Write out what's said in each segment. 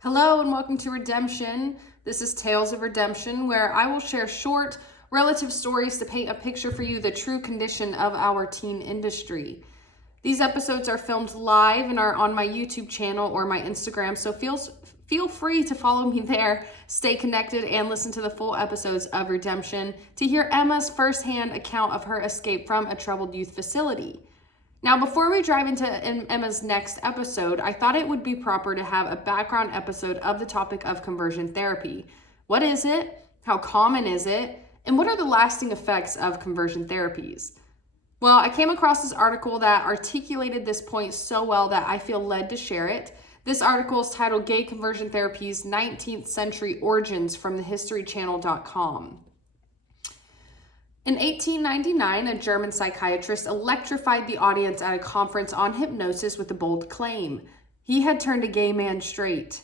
Hello and welcome to Redemption. This is Tales of Redemption, where I will share short, relative stories to paint a picture for you the true condition of our teen industry. These episodes are filmed live and are on my YouTube channel or my Instagram, so feel free to follow me there, stay connected, and listen to the full episodes of Redemption to hear Emma's firsthand account of her escape from a troubled youth facility. Now, before we dive into Emma's next episode, I thought it would be proper to have a background episode of the topic of conversion therapy. What is it? How common is it? And what are the lasting effects of conversion therapies? Well, I came across this article that articulated this point so well that I feel led to share it. This article is titled Gay Conversion Therapies 19th Century Origins from thehistorychannel.com. In 1899, a German psychiatrist electrified the audience at a conference on hypnosis with a bold claim. He had turned a gay man straight.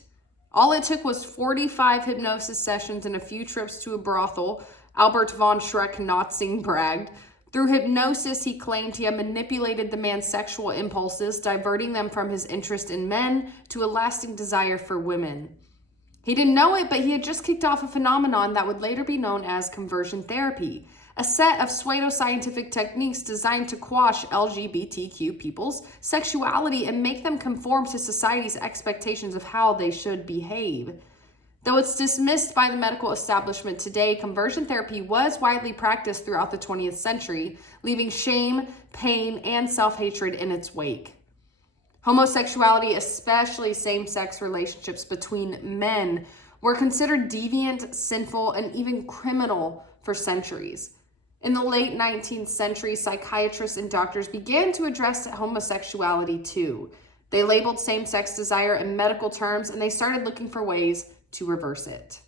All it took was 45 hypnosis sessions and a few trips to a brothel, Albert von Schreck-Notzing bragged. Through hypnosis, he claimed he had manipulated the man's sexual impulses, diverting them from his interest in men to a lasting desire for women. He didn't know it, but he had just kicked off a phenomenon that would later be known as conversion therapy, a set of pseudoscientific techniques designed to quash LGBTQ people's sexuality and make them conform to society's expectations of how they should behave. Though it's dismissed by the medical establishment today, conversion therapy was widely practiced throughout the 20th century, leaving shame, pain, and self-hatred in its wake. Homosexuality, especially same-sex relationships between men, were considered deviant, sinful, and even criminal for centuries. In the late 19th century, psychiatrists and doctors began to address homosexuality too. They labeled same-sex desire in medical terms, and they started looking for ways to reverse it.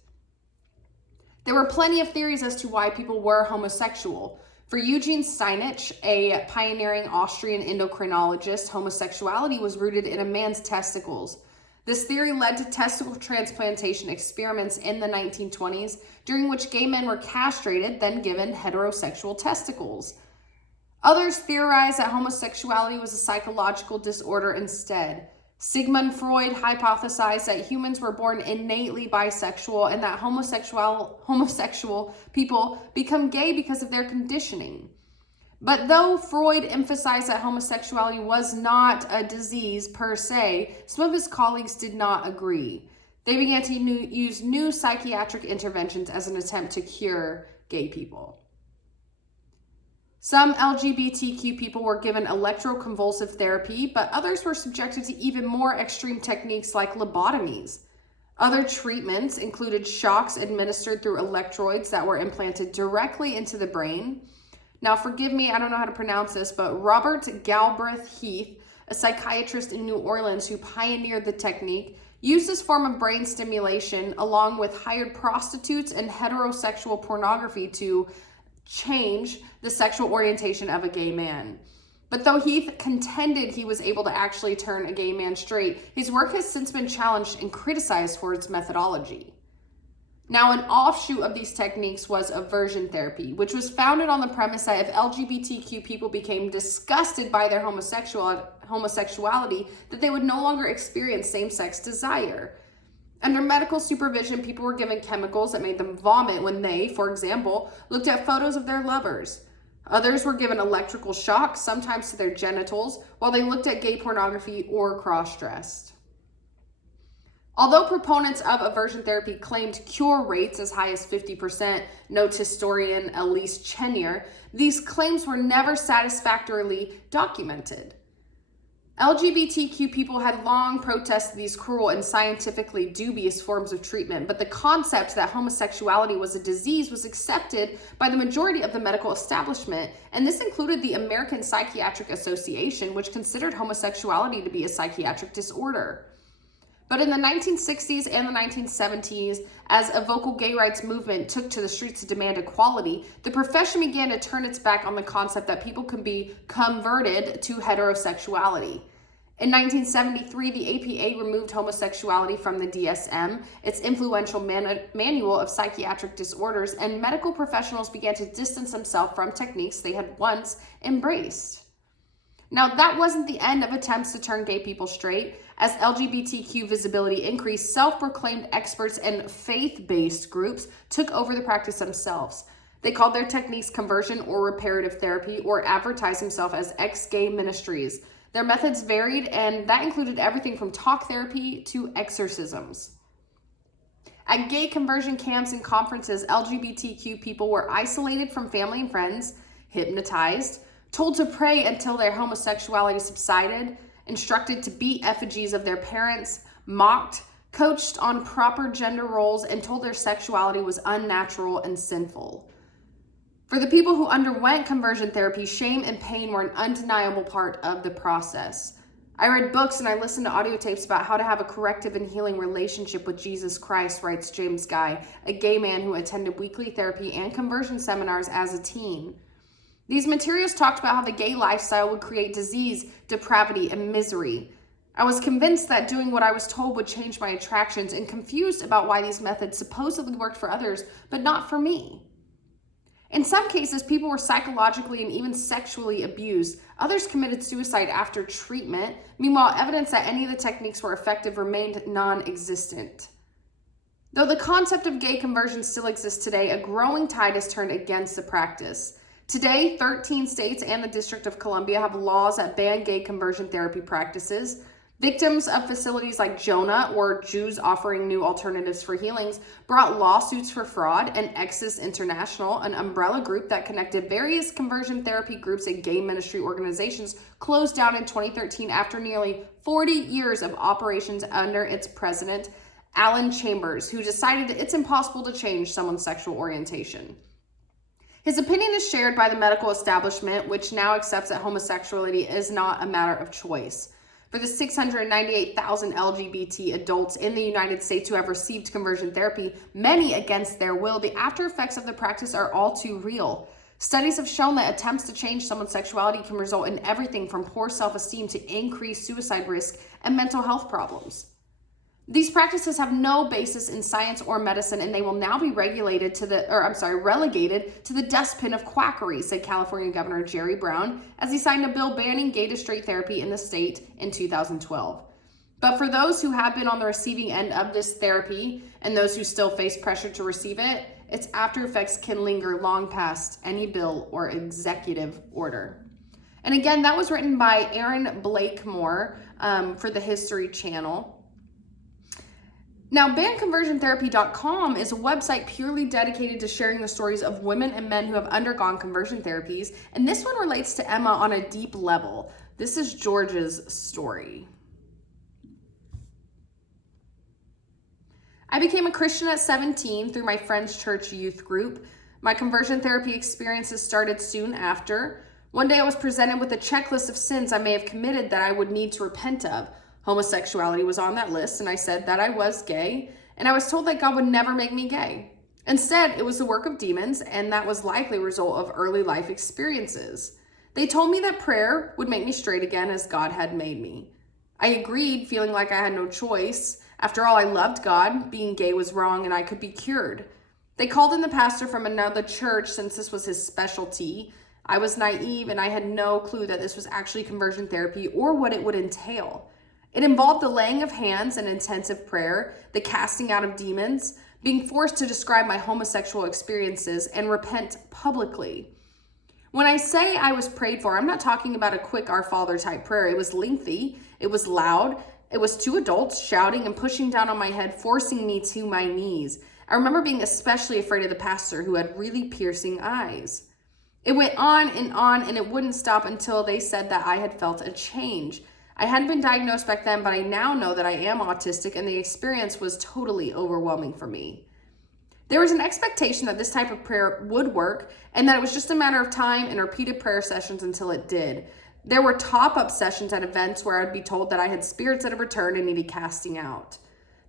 There were plenty of theories as to why people were homosexual. For Eugene Steinich, a pioneering Austrian endocrinologist, homosexuality was rooted in a man's testicles. This theory led to testicle transplantation experiments in the 1920s, during which gay men were castrated, then given heterosexual testicles. Others theorized that homosexuality was a psychological disorder instead. Sigmund Freud hypothesized that humans were born innately bisexual and that homosexual people become gay because of their conditioning. But though Freud emphasized that homosexuality was not a disease per se, some of his colleagues did not agree. They began to use new psychiatric interventions as an attempt to cure gay people. Some LGBTQ people were given electroconvulsive therapy, but others were subjected to even more extreme techniques like lobotomies. Other treatments included shocks administered through electrodes that were implanted directly into the brain. Now, forgive me, I don't know how to pronounce this, but Robert Galbraith Heath, a psychiatrist in New Orleans who pioneered the technique, used this form of brain stimulation along with hired prostitutes and heterosexual pornography to change the sexual orientation of a gay man. But though Heath contended he was able to actually turn a gay man straight, his work has since been challenged and criticized for its methodology. Now, an offshoot of these techniques was aversion therapy, which was founded on the premise that if LGBTQ people became disgusted by their homosexuality, that they would no longer experience same-sex desire. Under medical supervision, people were given chemicals that made them vomit when they, for example, looked at photos of their lovers. Others were given electrical shocks, sometimes to their genitals, while they looked at gay pornography or cross-dressed. Although proponents of aversion therapy claimed cure rates as high as 50%, notes historian Elise Chenier, these claims were never satisfactorily documented. LGBTQ people had long protested these cruel and scientifically dubious forms of treatment, but the concept that homosexuality was a disease was accepted by the majority of the medical establishment, and this included the American Psychiatric Association, which considered homosexuality to be a psychiatric disorder. But in the 1960s and the 1970s, as a vocal gay rights movement took to the streets to demand equality, the profession began to turn its back on the concept that people can be converted to heterosexuality. In 1973, the APA removed homosexuality from the DSM, its influential manual of psychiatric disorders, and medical professionals began to distance themselves from techniques they had once embraced. Now, that wasn't the end of attempts to turn gay people straight. As LGBTQ visibility increased, self-proclaimed experts and faith-based groups took over the practice themselves. They called their techniques conversion or reparative therapy, or advertised themselves as ex-gay ministries. Their methods varied, and that included everything from talk therapy to exorcisms. At gay conversion camps and conferences, LGBTQ people were isolated from family and friends, hypnotized, told to pray until their homosexuality subsided, instructed to beat effigies of their parents, mocked, coached on proper gender roles, and told their sexuality was unnatural and sinful. For the people who underwent conversion therapy, shame and pain were an undeniable part of the process. I read books and I listened to audio tapes about how to have a corrective and healing relationship with Jesus Christ, writes James Guy, a gay man who attended weekly therapy and conversion seminars as a teen. These materials talked about how the gay lifestyle would create disease, depravity, and misery. I was convinced that doing what I was told would change my attractions, and confused about why these methods supposedly worked for others, but not for me. In some cases, people were psychologically and even sexually abused. Others committed suicide after treatment. Meanwhile, evidence that any of the techniques were effective remained non-existent. Though the concept of gay conversion still exists today, a growing tide has turned against the practice. Today, 13 states and the District of Columbia have laws that ban gay conversion therapy practices. Victims of facilities like Jonah, or Jews Offering New Alternatives for Healings, brought lawsuits for fraud, and Exodus International, an umbrella group that connected various conversion therapy groups and gay ministry organizations, closed down in 2013 after nearly 40 years of operations under its president, Alan Chambers, who decided it's impossible to change someone's sexual orientation. His opinion is shared by the medical establishment, which now accepts that homosexuality is not a matter of choice. For the 698,000 LGBT adults in the United States who have received conversion therapy, many against their will, the after effects of the practice are all too real. Studies have shown that attempts to change someone's sexuality can result in everything from poor self-esteem to increased suicide risk and mental health problems. These practices have no basis in science or medicine, and they will now be relegated to the dustbin of quackery, said California Governor Jerry Brown as he signed a bill banning gay to straight therapy in the state in 2012. But for those who have been on the receiving end of this therapy and those who still face pressure to receive it, its after effects can linger long past any bill or executive order. And again, that was written by Aaron Blakemore for the History Channel. Now, banconversiontherapy.com is a website purely dedicated to sharing the stories of women and men who have undergone conversion therapies, and this one relates to Emma on a deep level. This is George's story. I became a Christian at 17 through my friend's church youth group. My conversion therapy experiences started soon after. One day I was presented with a checklist of sins I may have committed that I would need to repent of. Homosexuality was on that list, and I said that I was gay, and I was told that God would never make me gay. Instead, it was the work of demons, and that was likely a result of early life experiences. They told me that prayer would make me straight again as God had made me. I agreed, feeling like I had no choice. After all, I loved God, being gay was wrong, and I could be cured. They called in the pastor from another church since this was his specialty. I was naive, and I had no clue that this was actually conversion therapy or what it would entail. It involved the laying of hands and intensive prayer, the casting out of demons, being forced to describe my homosexual experiences, and repent publicly. When I say I was prayed for, I'm not talking about a quick Our Father type prayer. It was lengthy, it was loud, it was two adults shouting and pushing down on my head, forcing me to my knees. I remember being especially afraid of the pastor, who had really piercing eyes. It went on, and it wouldn't stop until they said that I had felt a change. I hadn't been diagnosed back then, but I now know that I am autistic, and the experience was totally overwhelming for me. There was an expectation that this type of prayer would work, and that it was just a matter of time and repeated prayer sessions until it did. There were top-up sessions at events where I'd be told that I had spirits that had returned and needed casting out.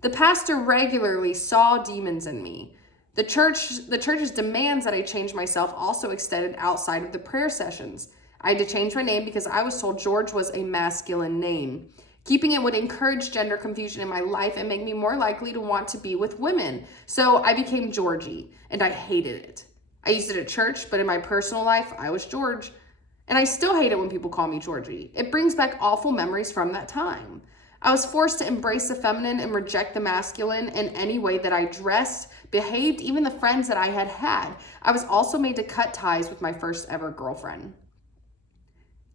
The pastor regularly saw demons in me. The church's demands that I change myself also extended outside of the prayer sessions. I had to change my name because I was told George was a masculine name. Keeping it would encourage gender confusion in my life and make me more likely to want to be with women. So I became Georgie, and I hated it. I used it at church, but in my personal life, I was George. And I still hate it when people call me Georgie. It brings back awful memories from that time. I was forced to embrace the feminine and reject the masculine in any way that I dressed, behaved, even the friends that I had had. I was also made to cut ties with my first ever girlfriend.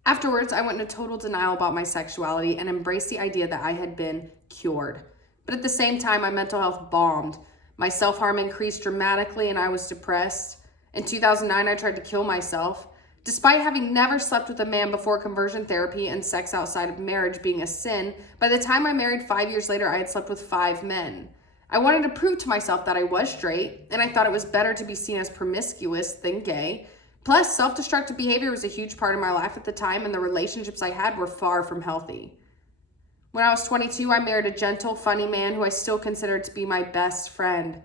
Afterwards, I went into total denial about my sexuality and embraced the idea that I had been cured. But at the same time, my mental health bombed. My self-harm increased dramatically and I was depressed. In 2009, I tried to kill myself. Despite having never slept with a man before conversion therapy and sex outside of marriage being a sin, by the time I married 5 years later, I had slept with 5 men. I wanted to prove to myself that I was straight, and I thought it was better to be seen as promiscuous than gay. Plus, self-destructive behavior was a huge part of my life at the time, and the relationships I had were far from healthy. When I was 22, I married a gentle, funny man who I still consider to be my best friend.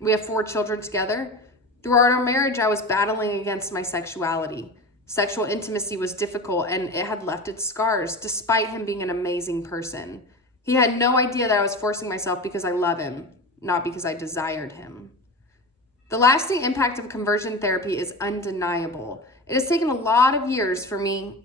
We have 4 children together. Throughout our marriage, I was battling against my sexuality. Sexual intimacy was difficult and it had left its scars, despite him being an amazing person. He had no idea that I was forcing myself because I love him, not because I desired him. The lasting impact of conversion therapy is undeniable. It has taken a lot of years for me